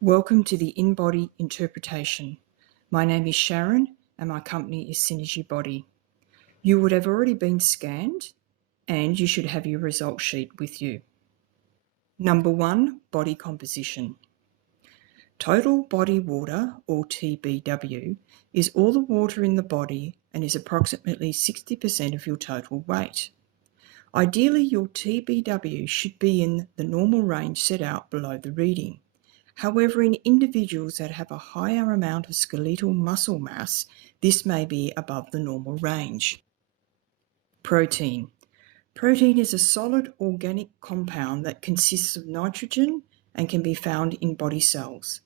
Welcome to the InBody interpretation. My name is Sharon and my company is Synergy Body. You would have already been scanned and you should have your result sheet with you. Number 1, body composition. Total body water, or TBW, is all the water in the body and is approximately 60% of your total weight. Ideally, your TBW should be in the normal range set out below the reading. However, in individuals that have a higher amount of skeletal muscle mass, this may be above the normal range. Protein. Protein is a solid organic compound that consists of nitrogen and can be found in body cells.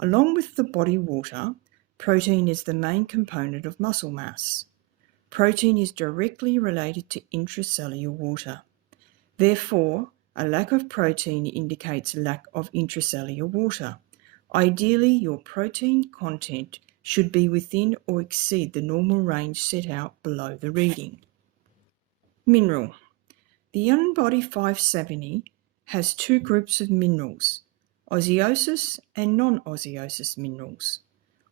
Along with the body water, protein is the main component of muscle mass. Protein is directly related to intracellular water. Therefore, a lack of protein indicates lack of intracellular water. Ideally, your protein content should be within or exceed the normal range set out below the reading. Mineral. The Unbody 570 has two groups of minerals, osseous and non-osseous minerals.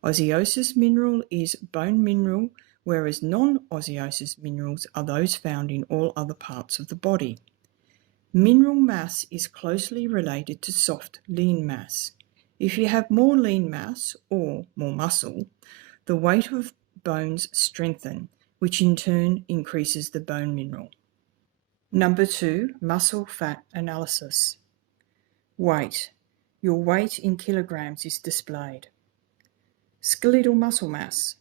Osseous mineral is bone mineral, whereas non-osseous minerals are those found in all other parts of the body. Mineral mass is closely related to soft lean mass. If you have more lean mass or more muscle, the weight of bones strengthen, which in turn increases the bone mineral. Number 2, muscle fat analysis. Weight. Your weight in kilograms is displayed. Skeletal muscle mass.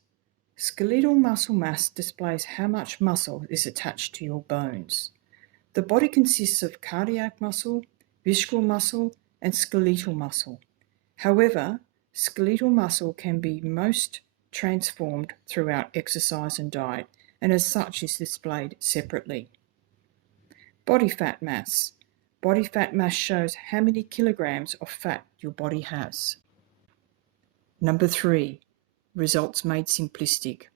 Skeletal muscle mass displays how much muscle is attached to your bones. The body consists of cardiac muscle, visceral muscle, and skeletal muscle. However, skeletal muscle can be most transformed throughout exercise and diet, and as such is displayed separately. Body fat mass. Body fat mass shows how many kilograms of fat your body has. Number 3, results made simplistic.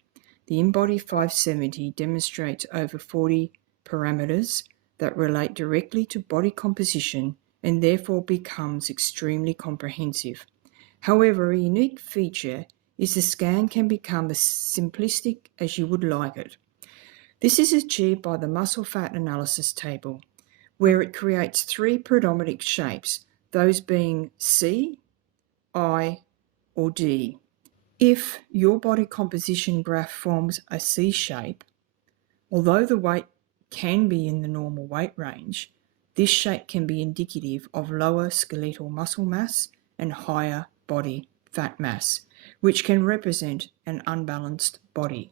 The InBody 570 demonstrates over 40 parameters that relate directly to body composition and therefore becomes extremely comprehensive. However, a unique feature is the scan can become as simplistic as you would like it. This is achieved by the muscle fat analysis table, where it creates 3 predominant shapes, those being C, I, or D. If your body composition graph forms a C shape, although the weight can be in the normal weight range, this shape can be indicative of lower skeletal muscle mass and higher body fat mass, which can represent an unbalanced body.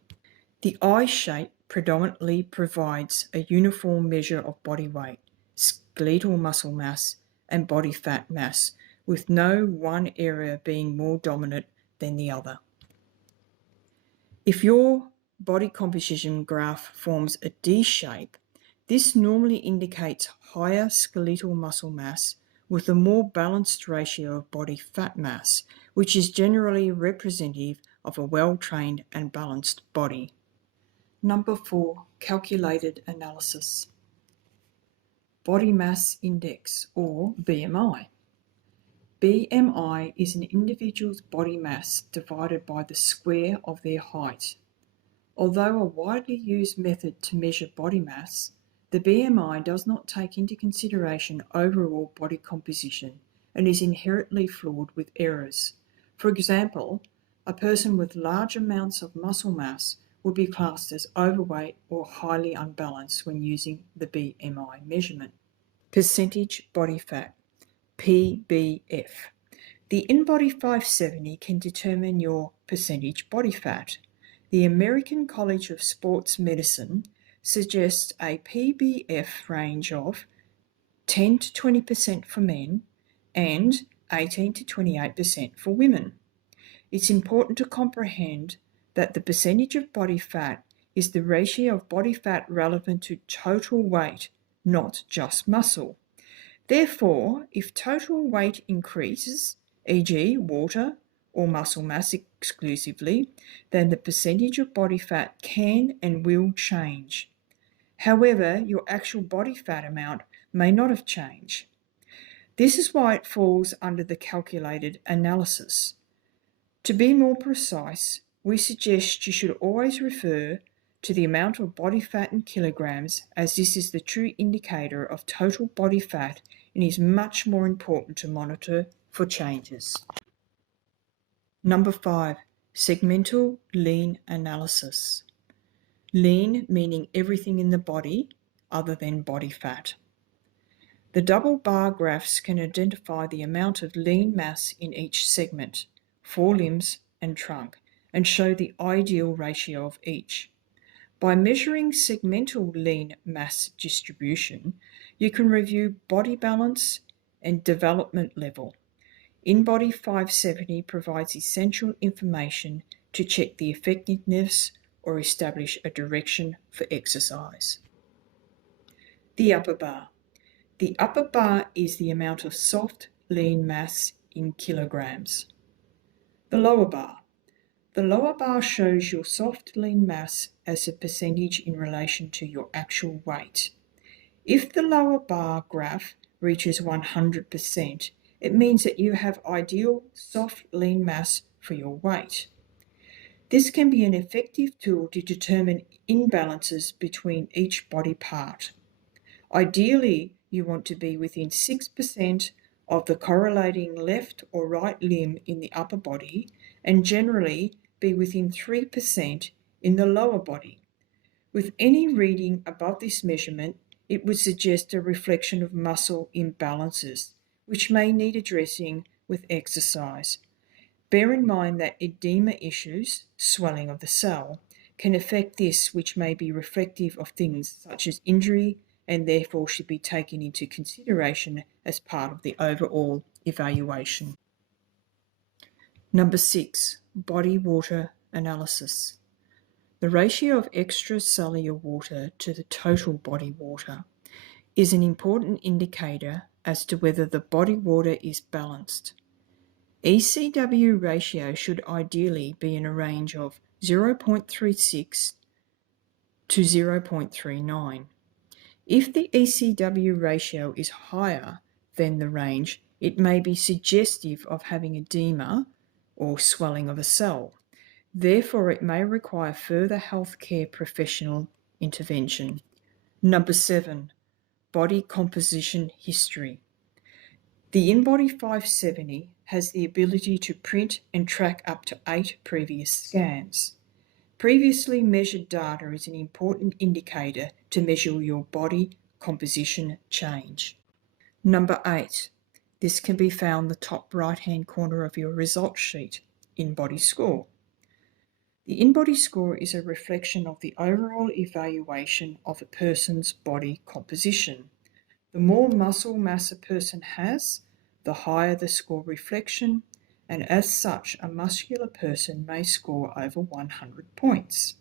The I shape predominantly provides a uniform measure of body weight, skeletal muscle mass, and body fat mass, with no one area being more dominant than the other. If your body composition graph forms a D shape, this normally indicates higher skeletal muscle mass with a more balanced ratio of body fat mass, which is generally representative of a well-trained and balanced body. Number 4, calculated analysis. Body mass index, or BMI. BMI is an individual's body mass divided by the square of their height. Although a widely used method to measure body mass, the BMI does not take into consideration overall body composition and is inherently flawed with errors. For example, a person with large amounts of muscle mass would be classed as overweight or highly unbalanced when using the BMI measurement. Percentage body fat, Pbf. The InBody 570 can determine your percentage body fat. The American College of Sports Medicine suggests a Pbf range of 10 to 20% for men and 18 to 28% for women. It's important to comprehend that the percentage of body fat is the ratio of body fat relevant to total weight, not just muscle. Therefore, if total weight increases, e.g. water or muscle mass exclusively, then the percentage of body fat can and will change. However, your actual body fat amount may not have changed. This is why it falls under the calculated analysis. To be more precise, we suggest you should always refer to the amount of body fat in kilograms, as this is the true indicator of total body fat and is much more important to monitor for changes. Number 5, segmental lean analysis. Lean meaning everything in the body other than body fat. The double bar graphs can identify the amount of lean mass in each segment, forelimbs and trunk, and show the ideal ratio of each. By measuring segmental lean mass distribution, you can review body balance and development level. InBody 570 provides essential information to check the effectiveness or establish a direction for exercise. The upper bar. The upper bar is the amount of soft lean mass in kilograms. The lower bar. The lower bar shows your soft lean mass as a percentage in relation to your actual weight. If the lower bar graph reaches 100%, it means that you have ideal soft lean mass for your weight. This can be an effective tool to determine imbalances between each body part. Ideally, you want to be within 6% of the correlating left or right limb in the upper body, and generally be within 3% in the lower body. With any reading above this measurement, it would suggest a reflection of muscle imbalances, which may need addressing with exercise. Bear in mind that edema issues, swelling of the cell, can affect this, which may be reflective of things such as injury, and therefore should be taken into consideration as part of the overall evaluation. Number 6, body water analysis. The ratio of extracellular water to the total body water is an important indicator as to whether the body water is balanced. ECW ratio should ideally be in a range of 0.36 to 0.39. If the ECW ratio is higher than the range, it may be suggestive of having edema or swelling of a cell. Therefore, it may require further healthcare professional intervention. Number 7, body composition history. The InBody 570 has the ability to print and track up to 8 previous scans. Previously measured data is an important indicator to measure your body composition change. Number 8. This can be found in the top right-hand corner of your results sheet, Inbody Score. The Inbody Score is a reflection of the overall evaluation of a person's body composition. The more muscle mass a person has, the higher the score reflection, and as such, a muscular person may score over 100 points.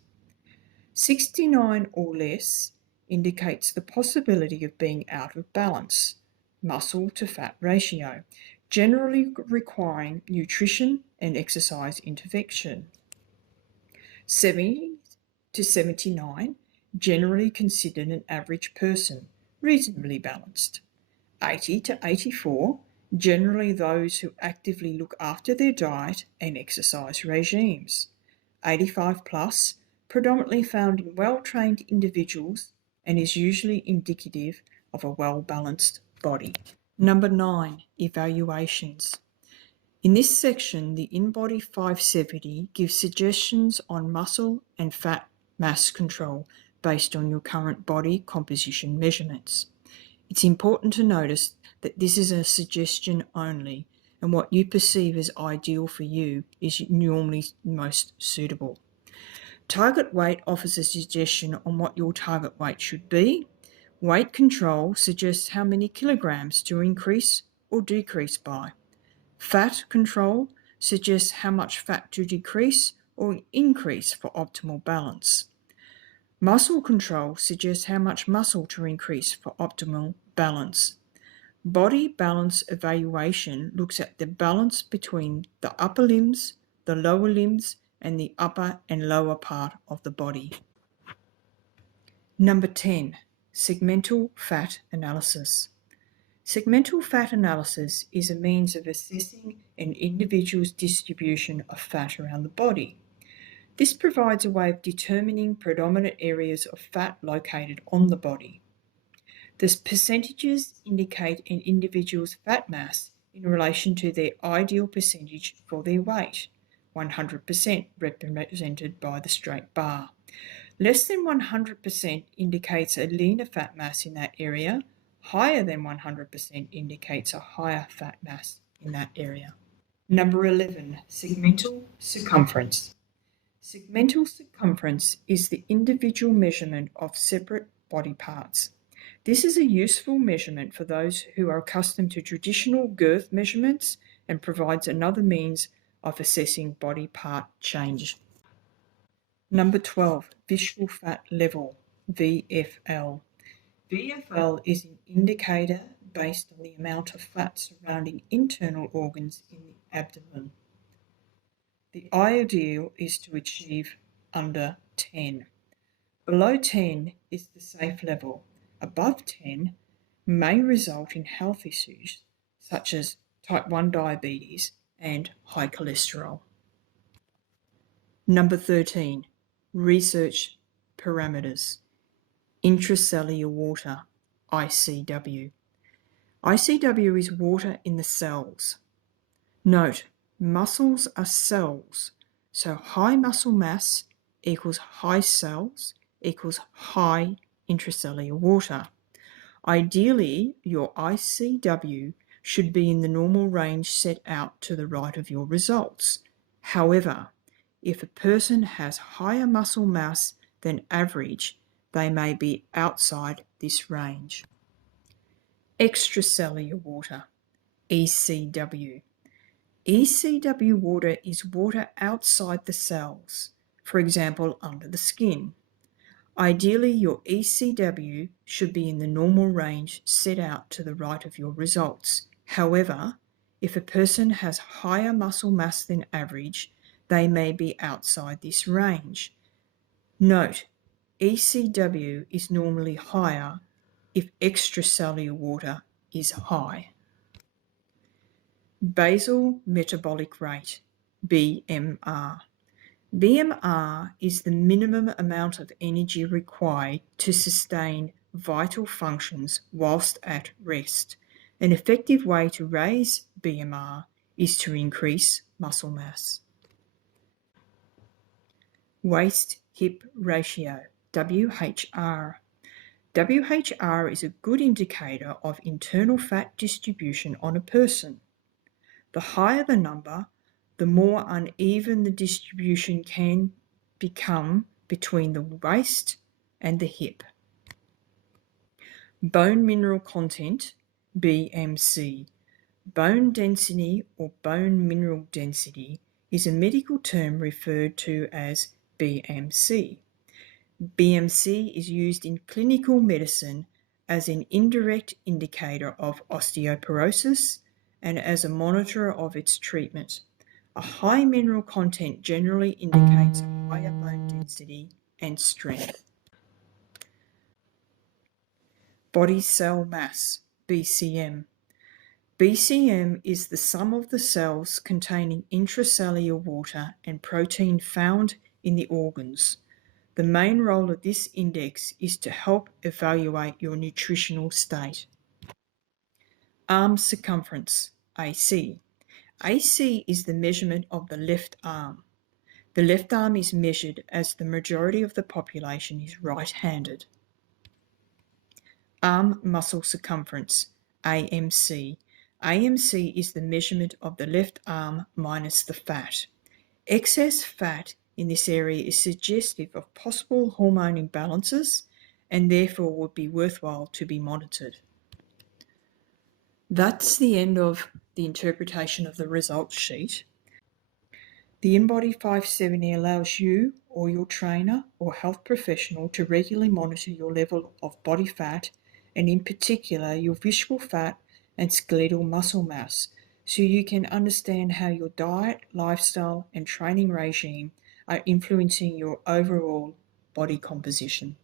69 or less indicates the possibility of being out of balance, muscle to fat ratio, generally requiring nutrition and exercise intervention. 70 to 79, generally considered an average person, reasonably balanced. 80 to 84, generally those who actively look after their diet and exercise regimes. 85 plus, predominantly found in well-trained individuals and is usually indicative of a well-balanced body. Number 9, evaluations. In this section, the InBody 570 gives suggestions on muscle and fat mass control based on your current body composition measurements. It's important to notice that this is a suggestion only, and what you perceive as ideal for you is normally most suitable. Target weight offers a suggestion on what your target weight should be. Weight control suggests how many kilograms to increase or decrease by. Fat control suggests how much fat to decrease or increase for optimal balance. Muscle control suggests how much muscle to increase for optimal balance. Body balance evaluation looks at the balance between the upper limbs, the lower limbs, and the upper and lower part of the body. Number 10, segmental fat analysis. Segmental fat analysis is a means of assessing an individual's distribution of fat around the body. This provides a way of determining predominant areas of fat located on the body. The percentages indicate an individual's fat mass in relation to their ideal percentage for their weight, 100% represented by the straight bar. Less than 100% indicates a leaner fat mass in that area. Higher than 100% indicates a higher fat mass in that area. Number 11, segmental circumference. Segmental circumference is the individual measurement of separate body parts. This is a useful measurement for those who are accustomed to traditional girth measurements and provides another means of assessing body part change. Number 12, Visceral Fat Level Vfl. VFL is an indicator based on the amount of fat surrounding internal organs in the abdomen. The ideal is to achieve under 10. Below 10 is the safe level. Above 10 may result in health issues such as type 1 diabetes and high cholesterol. Number 13, research parameters. Intracellular water, ICW. ICW is water in the cells. Note, muscles are cells, so high muscle mass equals high cells equals high intracellular water. Ideally, your ICW should be in the normal range set out to the right of your results. However, if a person has higher muscle mass than average, they may be outside this range. Extracellular water, ECW. ECW water is water outside the cells, for example, under the skin. Ideally, your ECW should be in the normal range set out to the right of your results. However, if a person has higher muscle mass than average, they may be outside this range. Note, ECW is normally higher if extracellular water is high. Basal metabolic rate, BMR. BMR is the minimum amount of energy required to sustain vital functions whilst at rest. An effective way to raise BMR is to increase muscle mass. Waist-hip ratio, WHR. WHR is a good indicator of internal fat distribution on a person. The higher the number, the more uneven the distribution can become between the waist and the hip. Bone mineral content, BMC. Bone density or bone mineral density is a medical term referred to as BMC. BMC is used in clinical medicine as an indirect indicator of osteoporosis and as a monitor of its treatment. A high mineral content generally indicates a higher bone density and strength. Body cell mass, BCM. BCM is the sum of the cells containing intracellular water and protein found in the organs. The main role of this index is to help evaluate your nutritional state. Arm circumference, AC. AC is the measurement of the left arm. The left arm is measured as the majority of the population is right-handed. Arm muscle circumference, AMC. AMC is the measurement of the left arm minus the fat. Excess fat in this area is suggestive of possible hormone imbalances and therefore would be worthwhile to be monitored. That's the end of the interpretation of the results sheet. The InBody 570 allows you or your trainer or health professional to regularly monitor your level of body fat and in particular your visceral fat and skeletal muscle mass so you can understand how your diet, lifestyle and training regime are influencing your overall body composition.